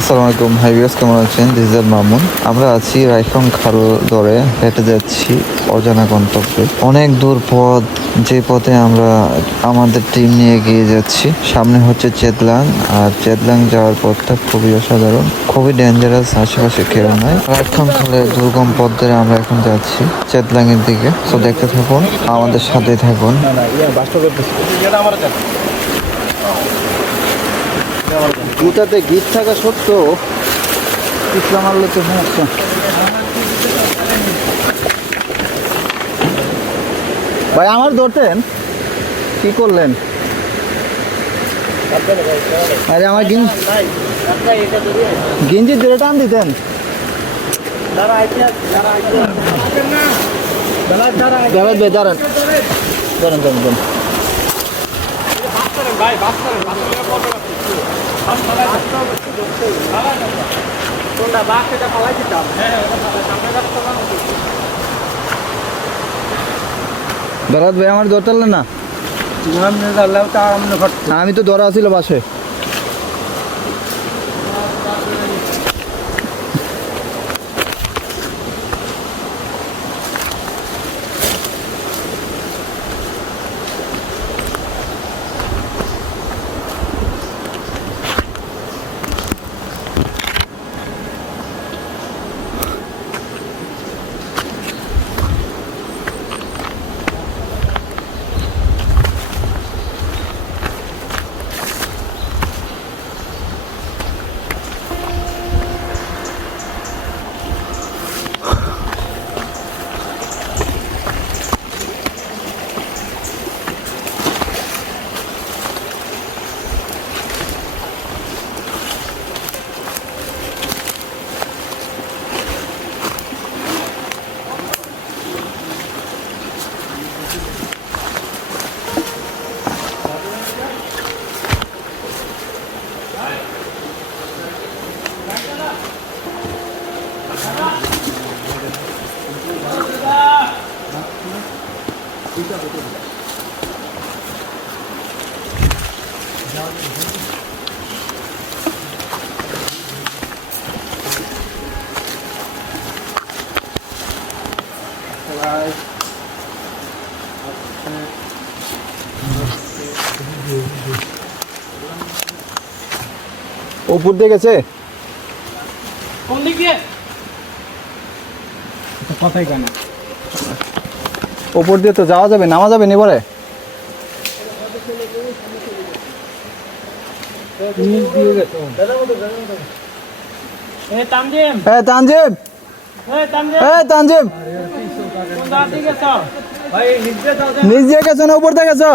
আসসালামু আলাইকুম hi viewers, কেমন আছেন? This is Mamun. আমরা আছি রাইফং খাল ধরে হেঁটে যাচ্ছি অজানা গন্তব্যে। অনেক দূর পথ, যে পথে আমরা আমাদের টিম নিয়ে এগিয়ে যাচ্ছি। সামনে হচ্ছে চেতলাং, আর চেতলাং যাওয়ার পথটা খুবই অসাধারণ, খুবই ডেঞ্জারাস। আশেপাশে কেউ নাই। রাইফং খালের দুর্গম পথ ধরে আমরা এখন যাচ্ছি চেতলাং এর দিকে। তো দেখতে থাকুন, আমাদের সাথে থাকুন। জুতাতে গিট থাকা সত্ত্বেও পিছলা মারলে তো সমস্যা। ভাই আমার ধরতেন, কি করলেন? আরে আমার গিঞ্জি ধরে টান দিতেন। দাঁড়ান দাঁড়ান দাঁড়ান দাঁড়ান। বেড়াত ভাই আমার ধরতে পারলেন না? আমি তো ধরা ছিল বাসে। উপর দিয়ে গেছে কোন দিক দিয়ে? কথাই কেন উপর দিয়ে তো যাওয়া যাবে, নামা যাবে নি পরে? তানজিম, তানজিব, তানজিম, তানজিব, কোন দিক দিয়ে গেছো? ভাই নিচে যাও, নিচ দিয়ে গেছো না উপর দিয়ে গেছো?